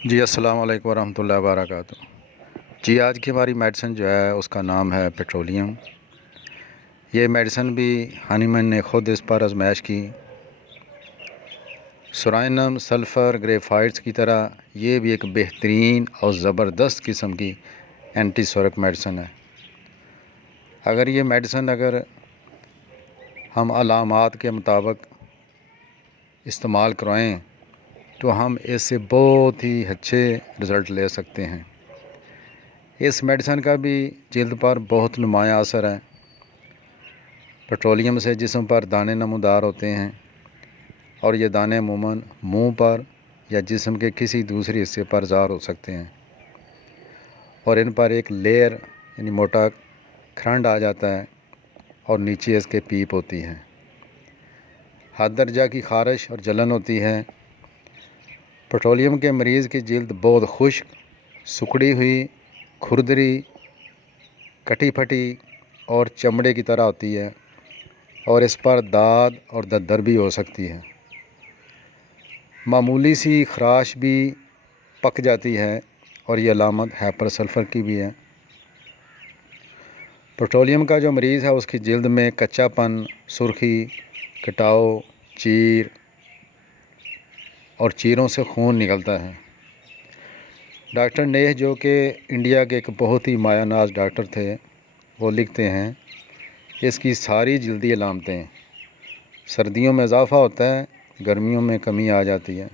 جی السلام علیکم ورحمۃ اللہ وبرکاتہ۔ جی آج کی ہماری میڈیسن جو ہے اس کا نام ہے پیٹرولیم۔ یہ میڈیسن بھی ہانیمن نے خود اس پر آزمائش کی۔ سورائنم سلفر گریفائٹس کی طرح یہ بھی ایک بہترین اور زبردست قسم کی اینٹی سورک میڈیسن ہے۔ اگر یہ میڈیسن ہم علامات کے مطابق استعمال کرائیں تو ہم اس سے بہت ہی اچھے رزلٹ لے سکتے ہیں۔ اس میڈیسن کا بھی جلد پر بہت نمایاں اثر ہے۔ پیٹرولیم سے جسم پر دانے نمودار ہوتے ہیں اور یہ دانے عموماً منہ پر یا جسم کے کسی دوسرے حصے پر ظاہر ہو سکتے ہیں اور ان پر ایک لیئر یعنی موٹا کھرنڈ آ جاتا ہے اور نیچے اس کے پیپ ہوتی ہے۔ حد درجہ کی خارش اور جلن ہوتی ہے۔ پیٹرولیم کے مریض کی جلد بہت خشک، سکڑی ہوئی، کھردری، کٹی پھٹی اور چمڑے کی طرح ہوتی ہے اور اس پر داد اور ددر بھی ہو سکتی ہے۔ معمولی سی خراش بھی پک جاتی ہے اور یہ علامت ہائپر سلفر کی بھی ہے۔ پیٹرولیم کا جو مریض ہے اس کی جلد میں کچا پن، سرخی، کٹاؤ، چیر اور چیروں سے خون نکلتا ہے۔ ڈاکٹر نیہ جو کہ انڈیا کے ایک بہت ہی مایہ ناز ڈاکٹر تھے، وہ لکھتے ہیں اس کی ساری جلدی علامتیں سردیوں میں اضافہ ہوتا ہے، گرمیوں میں کمی آ جاتی ہے۔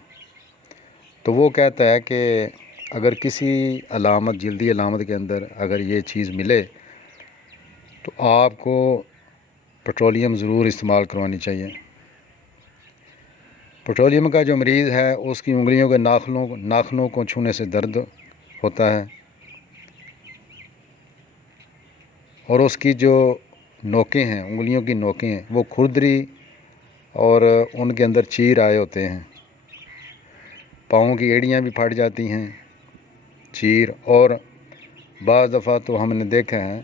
تو وہ کہتا ہے کہ اگر کسی علامت جلدی علامت کے اندر اگر یہ چیز ملے تو آپ کو پیٹرولیم ضرور استعمال کروانی چاہیے۔ پیٹرولیم کا جو مریض ہے اس کی انگلیوں کے ناخنوں کو چھونے سے درد ہوتا ہے اور اس کی جو نوکیں ہیں، انگلیوں کی نوکیں ہیں، وہ کھردری اور ان کے اندر چیر آئے ہوتے ہیں۔ پاؤں کی ایڑیاں بھی پھٹ جاتی ہیں، چیر، اور بعض دفعہ تو ہم نے دیکھا ہے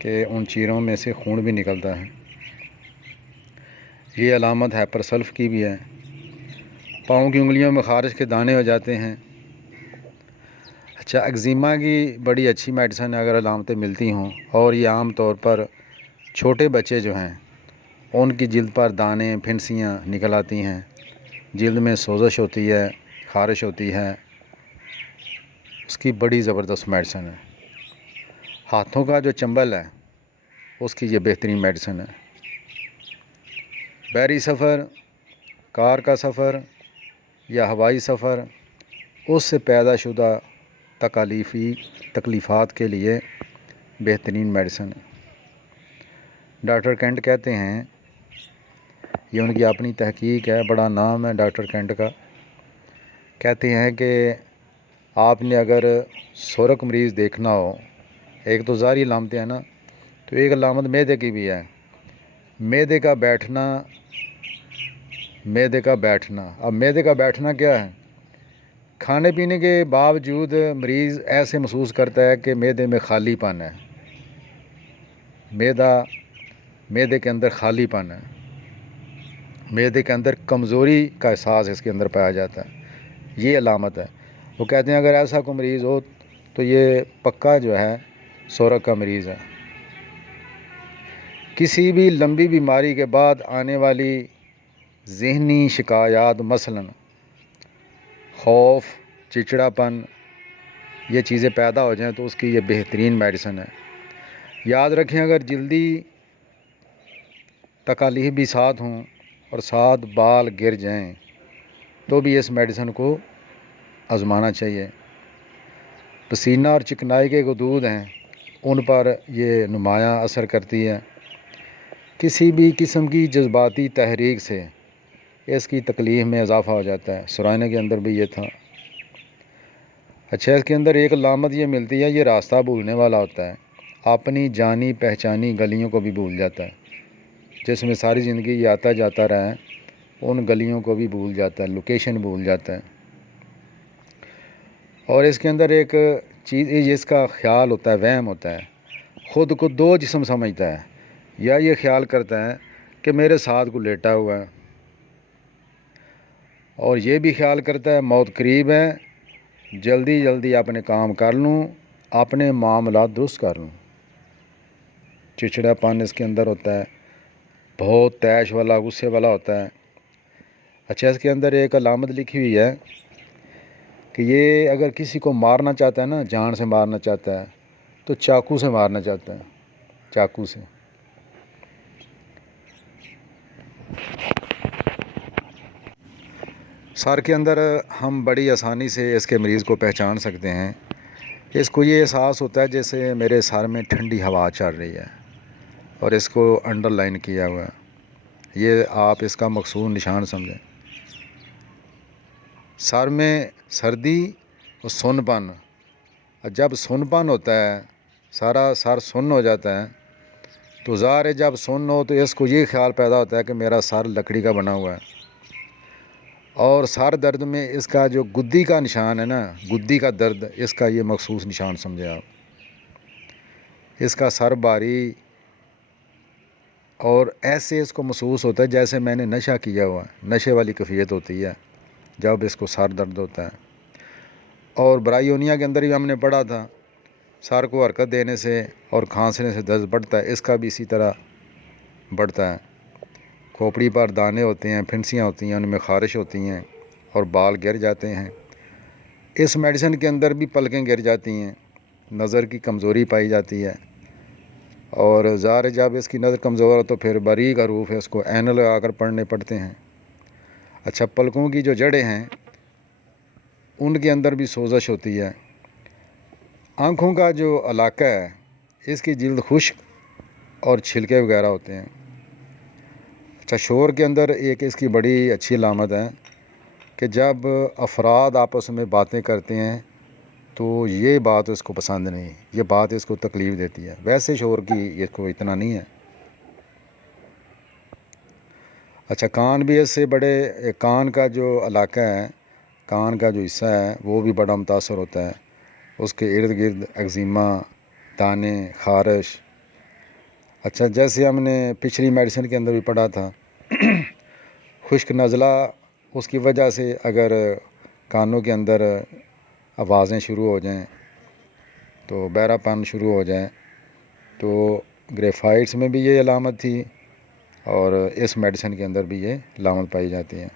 کہ ان چیروں میں سے خون بھی نکلتا ہے۔ یہ علامت ہائپر سلف کی بھی ہے۔ پاؤں کی انگلیوں میں خارش کے دانے ہو جاتے ہیں۔ اچھا، ایگزیما کی بڑی اچھی میڈیسن ہے اگر علامتیں ملتی ہوں، اور یہ عام طور پر چھوٹے بچے جو ہیں ان کی جلد پر دانے پھنسیاں نکل آتی ہیں، جلد میں سوزش ہوتی ہے، خارش ہوتی ہے، اس کی بڑی زبردست میڈیسن ہے۔ ہاتھوں کا جو چنبل ہے اس کی یہ بہترین میڈیسن ہے۔ بحری سفر، کار کا سفر یا ہوائی سفر، اس سے پیدا شدہ تکلیفات کے لیے بہترین میڈیسن ہے۔ ڈاکٹر کینٹ کہتے ہیں، یہ ان کی اپنی تحقیق ہے، بڑا نام ہے ڈاکٹر کینٹ کا، کہتے ہیں کہ آپ نے اگر سورک مریض دیکھنا ہو، ایک تو ظاہری علامتیں ہیں نا، تو ایک علامت معدے کی بھی ہے۔ معدے کا بیٹھنا، اب معدے کا بیٹھنا کیا ہے؟ کھانے پینے کے باوجود مریض ایسے محسوس کرتا ہے کہ معدے میں خالی پن ہے، معدے کے اندر خالی پن ہے، معدے کے اندر کمزوری کا احساس اس کے اندر پایا جاتا ہے۔ یہ علامت ہے۔ وہ کہتے ہیں اگر ایسا کوئی مریض ہو تو یہ پکا جو ہے سورک کا مریض ہے۔ کسی بھی لمبی بیماری کے بعد آنے والی ذہنی شکایات، مثلاً خوف، چڑچڑاپن، یہ چیزیں پیدا ہو جائیں تو اس کی یہ بہترین میڈیسن ہے۔ یاد رکھیں اگر جلدی تکالیف بھی ساتھ ہوں اور ساتھ بال گر جائیں تو بھی اس میڈیسن کو آزمانا چاہیے۔ پسینہ اور چکنائی کے غدود ہیں، ان پر یہ نمایاں اثر کرتی ہے۔ کسی بھی قسم کی جذباتی تحریک سے اس کی تکلیف میں اضافہ ہو جاتا ہے۔ سورائنا کے اندر بھی یہ تھا۔ اچھا، اس کے اندر ایک علامت یہ ملتی ہے، یہ راستہ بھولنے والا ہوتا ہے، اپنی جانی پہچانی گلیوں کو بھی بھول جاتا ہے۔ جس میں ساری زندگی یہ آتا جاتا رہا ہے، ان گلیوں کو بھی بھول جاتا ہے، لوکیشن بھول جاتا ہے۔ اور اس کے اندر ایک چیز جس کا خیال ہوتا ہے، وہم ہوتا ہے، خود کو دو جسم سمجھتا ہے، یا یہ خیال کرتا ہے کہ میرے ساتھ کو لیٹا ہوا ہے، اور یہ بھی خیال کرتا ہے موت قریب ہے، جلدی جلدی اپنے کام کر لوں، اپنے معاملات درست کر لوں۔ چڑچڑا پن اس کے اندر ہوتا ہے، بہت تیش والا، غصے والا ہوتا ہے۔ اچھا، اس کے اندر ایک علامت لکھی ہوئی ہے کہ یہ اگر کسی کو مارنا چاہتا ہے نا، جان سے مارنا چاہتا ہے تو چاقو سے مارنا چاہتا ہے، چاقو سے۔ سر کے اندر ہم بڑی آسانی سے اس کے مریض کو پہچان سکتے ہیں۔ اس کو یہ احساس ہوتا ہے جیسے میرے سر میں ٹھنڈی ہوا چل رہی ہے، اور اس کو انڈر لائن کیا ہوا ہے۔ یہ آپ اس کا مخصوص نشان سمجھیں۔ سر میں سردی اور سن پن، جب سن پن ہوتا ہے، سارا سر سن ہو جاتا ہے، تو ظاہر ہے جب سن ہو تو اس کو یہ خیال پیدا ہوتا ہے کہ میرا سر لکڑی کا بنا ہوا ہے۔ اور سر درد میں اس کا جو گدی کا نشان ہے نا، گدی کا درد، اس کا یہ مخصوص نشان سمجھے آپ۔ اس کا سر بھاری اور ایسے اس کو محسوس ہوتا ہے جیسے میں نے نشہ کیا ہوا ہے، نشے والی کیفیت ہوتی ہے جب اس کو سر درد ہوتا ہے۔ اور برائیونیا کے اندر ہی ہم نے پڑھا تھا، سر کو حرکت دینے سے اور کھانسنے سے درد بڑھتا ہے، اس کا بھی اسی طرح بڑھتا ہے۔ کھوپڑی پر دانے ہوتے ہیں، پھنسیاں ہوتی ہیں، ان میں خارش ہوتی ہیں اور بال گر جاتے ہیں۔ اس میڈیسن کے اندر بھی پلکیں گر جاتی ہیں، نظر کی کمزوری پائی جاتی ہے، اور ظاہر جب اس کی نظر کمزور ہو تو پھر باریک حروف ہے اس کو عین لگا کر پڑھنے پڑتے ہیں۔ اچھا، پلکوں کی جو جڑیں ہیں ان کے اندر بھی سوزش ہوتی ہے۔ آنکھوں کا جو علاقہ ہے اس کی جلد خشک اور چھلکے وغیرہ ہوتے ہیں۔ اچھا، شور کے اندر ایک اس کی بڑی اچھی علامت ہے کہ جب افراد آپس میں باتیں کرتے ہیں تو یہ بات اس کو پسند نہیں، یہ بات اس کو تکلیف دیتی ہے، ویسے شور کی اس کو اتنا نہیں ہے۔ اچھا، کان بھی اس سے بڑے، کان کا جو علاقہ ہے، کان کا جو حصہ ہے وہ بھی بڑا متاثر ہوتا ہے۔ اس کے ارد گرد ایگزیما، دانے، خارش۔ اچھا، جیسے ہم نے پچھلی میڈیسن کے اندر بھی پڑھا تھا، خشک نزلہ، اس کی وجہ سے اگر کانوں کے اندر آوازیں شروع ہو جائیں تو بہرا پن شروع ہو جائیں، تو گریفائٹس میں بھی یہ علامت تھی اور اس میڈیسن کے اندر بھی یہ علامت پائی جاتی ہے۔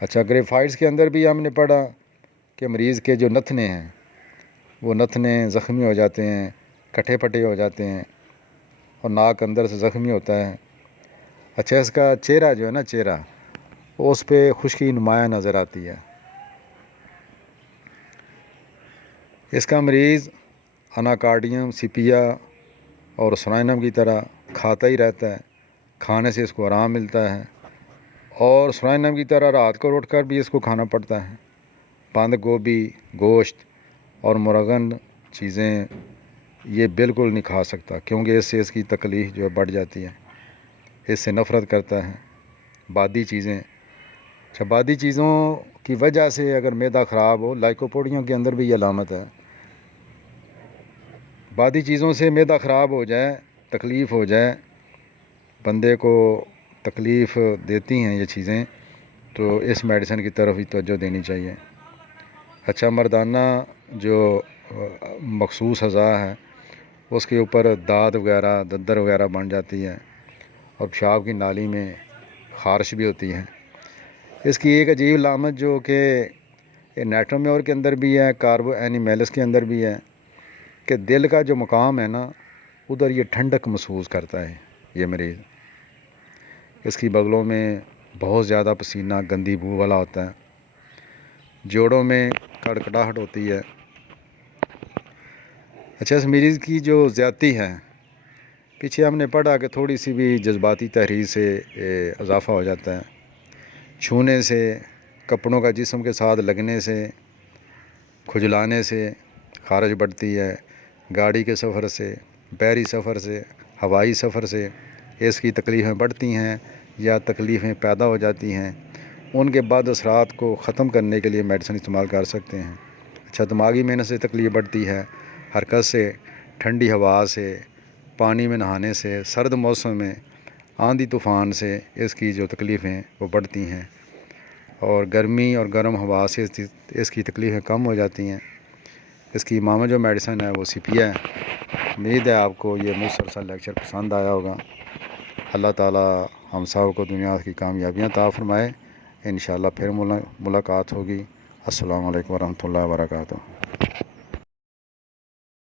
اچھا، گریفائٹس کے اندر بھی ہم نے پڑھا کہ مریض کے جو نتنے ہیں وہ نتنے زخمی ہو جاتے ہیں، کٹھے پھٹے ہو جاتے ہیں، اور ناک اندر سے زخمی ہوتا ہے۔ اچھا، اس کا چہرہ جو ہے نا، چہرہ، اس پہ خشکی نمایاں نظر آتی ہے۔ اس کا مریض اناکارڈیم، سپیا اور سرائنم کی طرح کھاتا ہی رہتا ہے، کھانے سے اس کو آرام ملتا ہے، اور سرائنم کی طرح رات کو اٹھ کر بھی اس کو کھانا پڑتا ہے۔ بند گوبھی، گوشت اور مرغن چیزیں یہ بالکل نہیں کھا سکتا، کیونکہ اس سے اس کی تکلیف جو ہے بڑھ جاتی ہے، اس سے نفرت کرتا ہے۔ بادی چیزیں، اچھا، بادی چیزوں کی وجہ سے اگر معدہ خراب ہو، لائکوپوڈیوں کے اندر بھی یہ علامت ہے، بادی چیزوں سے معدہ خراب ہو جائے، تکلیف ہو جائے، بندے کو تکلیف دیتی ہیں یہ چیزیں، تو اس میڈیسن کی طرف ہی توجہ دینی چاہیے۔ اچھا، مردانہ جو مخصوص اعضاء ہے اس کے اوپر داد وغیرہ، ددر وغیرہ بن جاتی ہے، اور پیشاب کی نالی میں خارش بھی ہوتی ہے۔ اس کی ایک عجیب علامت جو کہ نیٹرومیور کے اندر بھی ہے، کاربو اینیمیلس کے اندر بھی ہے، کہ دل کا جو مقام ہے نا ادھر یہ ٹھنڈک محسوس کرتا ہے یہ مریض۔ اس کی بغلوں میں بہت زیادہ پسینہ گندی بو والا ہوتا ہے، جوڑوں میں کڑکڑاہٹ ہوتی ہے۔ اچھا، اس مریض کی جو زیادتی ہے، پیچھے ہم نے پڑھا کہ تھوڑی سی بھی جذباتی تحریر سے اضافہ ہو جاتا ہے، چھونے سے، کپڑوں کا جسم کے ساتھ لگنے سے، کھجلانے سے خارش بڑھتی ہے، گاڑی کے سفر سے، بحری سفر سے، ہوائی سفر سے اس کی تکلیفیں بڑھتی ہیں یا تکلیفیں پیدا ہو جاتی ہیں۔ ان کے بعد اثرات کو ختم کرنے کے لیے میڈیسن استعمال کر سکتے ہیں۔ اچھا، دماغی محنت سے تکلیف بڑھتی ہے، حرکت سے، ٹھنڈی ہوا سے، پانی میں نہانے سے، سرد موسم میں آندھی طوفان سے اس کی جو تکلیفیں وہ بڑھتی ہیں، اور گرمی اور گرم ہوا سے اس کی تکلیفیں کم ہو جاتی ہیں۔ اس کی ماما جو میڈیسن ہے وہ سپیا ہے۔ امید ہے آپ کو یہ مسلسل لیکچر پسند آیا ہوگا۔ اللہ تعالیٰ ہم سب کو دنیا کی کامیابیاں عطا فرمائے۔ انشاءاللہ پھر ملاقات ہوگی۔ السلام علیکم ورحمۃ اللہ وبرکاتہ۔